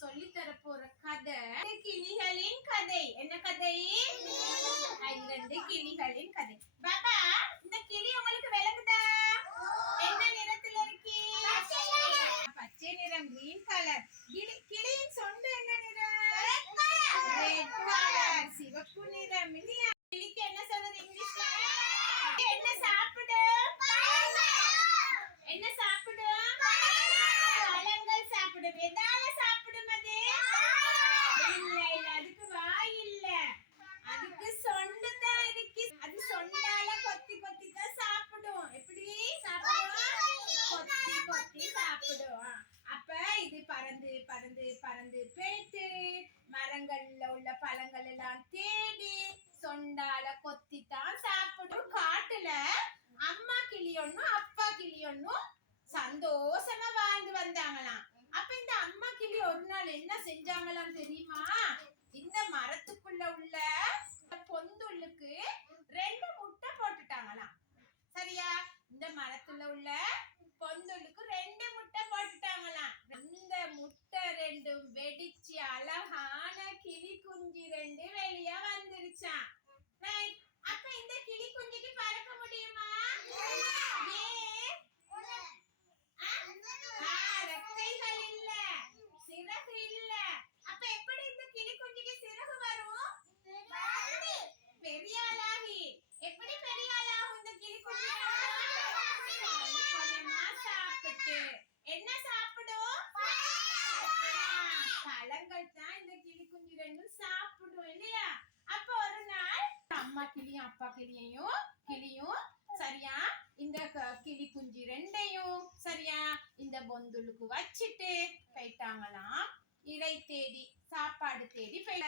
சொல்லி தர போற கதை கிளிகளின் கதை. என்ன கதை? 2 கிளிகளின் கதை. பாபா, இந்த கிளி உங்களுக்கு விளங்குதா? என்ன நிறத்துல இருக்கு? பச்சை நிறம், கிரீன் கலர். கிளியின் சொந்த என்ன நிறம்? ரெட் கலர், சிவப்பு நிறம். இல்லையா? கிளிக்கு என்ன சொல்றது இங்கிலீஷ்ல? என்ன சாப்பிடும்? என்ன சாப்பிடும்? பழங்கள் சாப்பிடும். எதால சாப்பிடும் அது? இல்ல இல்ல, அதுக்கு வாய் இல்ல, அதுக்கு சொண்டு தான் இருக்கு. அது சொண்டால கொத்தி கொத்தி தான் சாப்பிடும். எப்படி சாப்பிடும்? கொத்தி கொத்தி சாப்பிடும். அப்ப இது பறந்து பறந்து பறந்து போயிட்டு மரங்கள்ல உள்ள பழங்கள் எல்லாம் தேடி சொண்டால கொத்தி தான் சாப்பிடும். காட்டுல அம்மா கிளி ஒண்ணும் அப்பா கிளி ஒண்ணும் சந்தோஷமா வாழ்ந்து வந்தாங்களாம். அப்ப இந்த அம்மா கிளி ஒரு நாள் என்ன செஞ்சாங்களாம் தெரியுமா? இந்த மரத்துக்குள்ள உள்ள பொந்துள்ளுக்கு 2 முட்டை போட்டுட்டாங்களாம். சரியா? இந்த மரத்துல உள்ள பொந்துள்ளுக்கு 2 முட்டை போட்டுட்டாங்களாம். அந்த முட்டை 2ம் வெடிச்சு அழகான கிளி குஞ்சு 2 வெளியே வந்துருச்சான். அப்ப இந்த கிளி குஞ்சுக்கு பறக்க முடியுமா? ரெக்கைகள் இல்ல, சிறகு இல்ல. அப்ப எப்படி இந்த கிளி குஞ்சுக்கு சிறகு வரும்? பெரிய ஆளாகி. எப்படி பெரிய ஆளாகும் இந்த கிளி குஞ்சு? கொஞ்சமா சாப்பிட்டு. என்ன சாப்பிடும்? பழங்கள் தான் இந்த கிளி குஞ்சு 2ம் சாப்பிடும். இல்லையா? அப்ப ஒரு நாள் அம்மா கிளியும் அப்பா கிளியும் சரியா இந்த கிளி குஞ்சு 2யும் சரியா இந்த பொந்துளுக்கு வச்சிட்டு போயிட்டாங்களாம். இறை தேடி, சாப்பாடு தேடி போயில.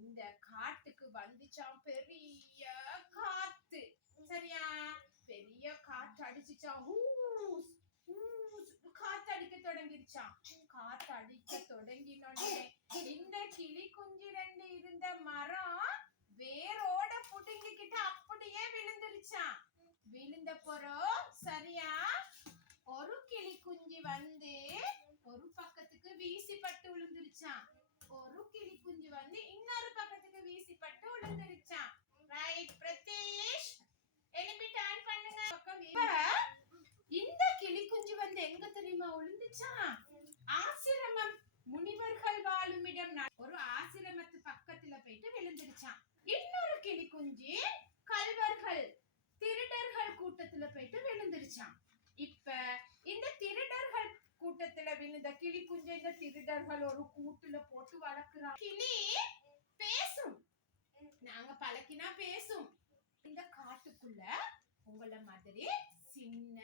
இந்த காட்டுக்கு வந்துச்சாம் பெரிய காத்து. சரியா? பெரிய காற்று அடிச்சுச்சாம். காத்து அடிக்க தொடங்கிருச்சாம். காத்து அடிக்க தொடங்கினோடனே இந்த கிளி குஞ்சு 2 இருந்த மரம் வேரோட புடுங்கிக்கிட்டு அப்படியே விழுந்துருச்சான். விழுந்த போறோம் சரியா ஒரு கிளி குஞ்சு வந்து ஒரு பக்கத்துக்கு வீசிப்பட்டு விழுந்துருச்சான். ஒரு கிளி குஞ்சு வந்து இன்னொரு பக்கத்துக்கு வீசிப்பட்டு விழுந்துருச்சான். ரைட் பிரதீஷ், எலும்பி டர்ன் பண்ணுங்க. இந்த கிளி குஞ்சு வந்து எங்க தெரியுமா விழுந்துச்சான்? ஆசிரமம், முனிவர்கள் வாழும் இடம். ஒரு ஆசிரமத்து பக்கத்துல போயிட்டு விழுந்துருச்சான். இன்னொரு கிளி குஞ்சு கல்வர்கள், திருடர்கள் கூட்டத்துல போயிட்டு விழுந்துருச்சான். இப்ப இந்த திருடர்கள் கூட்டத்துல விழுந்த கிளி குஞ்சு இந்த திருடர்கள் ஒரு கூட்டுல போட்டு வளர்க்கிறாங்க. கிளி பேசும், நாங்க பழக்கினா பேசும். இந்த காட்டுக்குள்ள உங்களை மாதிரி சின்ன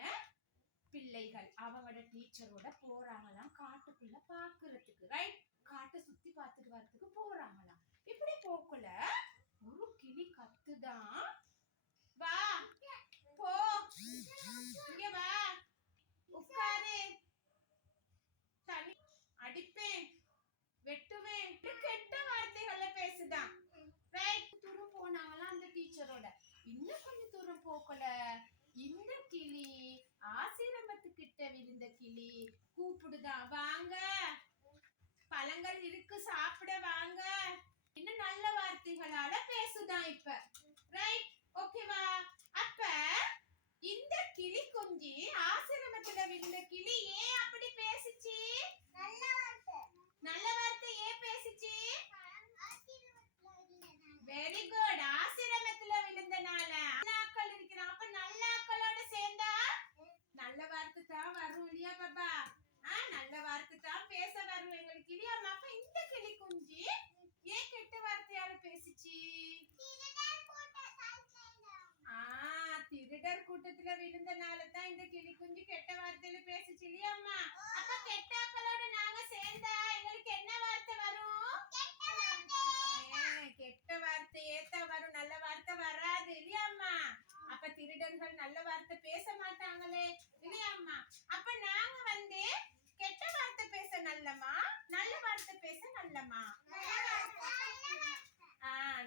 பிள்ளைகள் அவங்களோட டீச்சரோட போறாங்களாம் காட்டுக்குள்ள பாக்குறதுக்கு. ரைட்? காட்டை சுத்தி பார்த்துட்டு வரதுக்கு போறாங்களாம். இப்படி போக்குல ஒரு கிளி கத்துதான், வா போ, இங்க வா, உட்காரு, தனி அடிப்பேன், வெட்டுவேன், கெட்ட வார்த்தைகளை பேசுதான். ரைட்? தூரம் போனாங்களாம் அந்த டீச்சரோட. இன்னும் கொஞ்சம் தூரம் போக்கல இந்த கிளி ஆசிரமத்துக்கிட்ட விழுந்த கிளி கூப்பிடுதான், வாங்க பழங்கள் இருக்கு சாப்பிட வாங்க. இன்னும் நல்ல வார்த்தைகளால பேசுதான் இப்ப. ரைட்? ஓகேவா? அப்ப இந்த கிளி குஞ்சு ஆசிரமத்துல விழுந்த கிளி ஏன் அப்படி பேசிச்சு? நல்ல வார்த்தை ஏன் பேசிச்சு? Very good. ஆசிரமத்துல விழுந்தனால அல்லாக்கள் இருக்கிறான். அப்ப நல்ல ஆக்களோட சேர்ந்தா நல்ல வார்த்தை தான் வரும். இல்லையா பாப்பா? நல்ல வார்த்தை தான் பேச வரும் எங்களுக்கு. இல்லையா? அப்ப இந்த கிளி குஞ்சு ஏன் கெட்ட வார்த்தையால பேசிச்சு? திருடர் கூட்டத்துல விழுந்தனால தான் இந்த கிளி குஞ்சு கெட்ட வார்த்தையில பேசிச்சு. இல்லையாம்மா? அப்ப கெட்டாக்களோட நாங்க சேர்ந்தா எங்களுக்கு என்ன வார்த்தை வரும்? கெட்ட வார்த்தை ஏத்த வரும், நல்ல வார்த்தை வராது. இல்லையாம்மா? அப்ப திருடர்கள் நல்ல வார்த்தை பேச மாட்டாங்களே. இல்லையாம்மா? அப்ப நாங்க வந்து கெட்ட வார்த்தை பேச நல்லமா, நல்ல வார்த்தை பேச நல்லமா?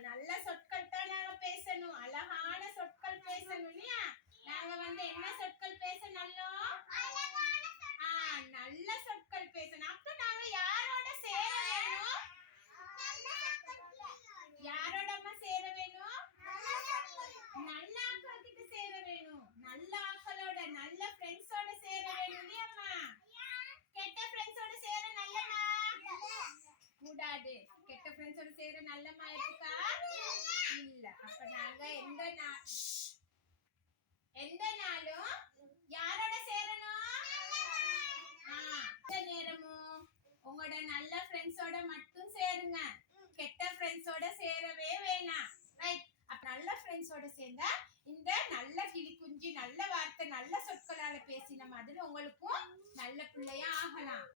நல்ல சொற்கள் தான் நாங்க பேசணும், அழகான சொற்கள் பேசணும். இல்லையா? நாங்க வந்து என்ன சொற்கள் உங்களுக்கு